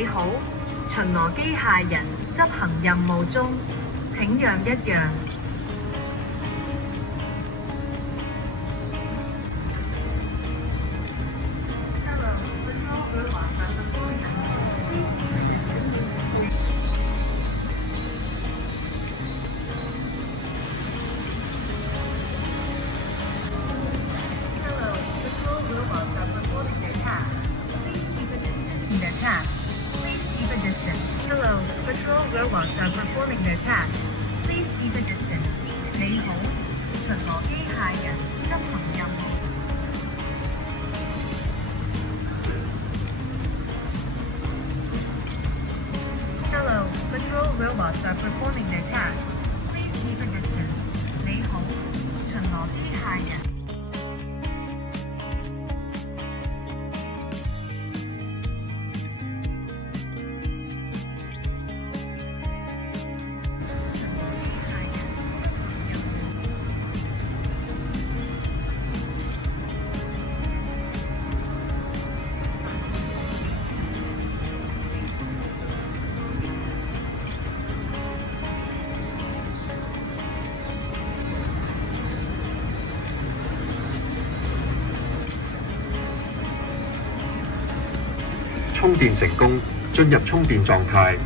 你好，巡邏機械人執行任務中，請讓一讓。Hello, patrol robots are performing their task. Please keep a distance. 你好，巡邏機械人執行任務。Hello, patrol robots are performing their tasks. Please keep a distance. 你好，巡邏機械人。充電成功，進入充電狀態。